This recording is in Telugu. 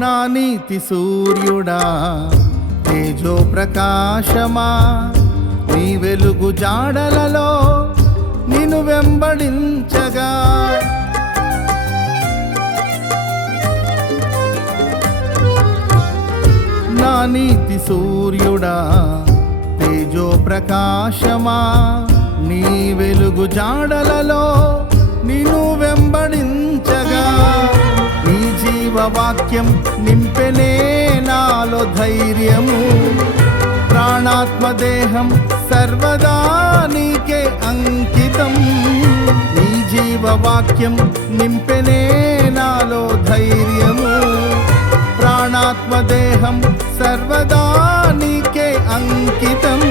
నా నీతి సూర్యుడా తేజో ప్రకాశమా, నీ వెలుగు జాడలలో నిన్ను వెంబడించగా. నా నీతి సూర్యుడా తేజో ప్రకాశమా, నీ వెలుగు జాడలలో నిన్ను వెంబడించగా. నీ జీవవాక్యం నింపెనే నాలో ధైర్యము, ప్రాణాత్మదేహం సర్వదా నీకే అంకితం. నీ జీవవాక్యం నింపెనే నాలో ధైర్యము, ప్రాణాత్మదేహం సర్వదా నీకే అంకితం.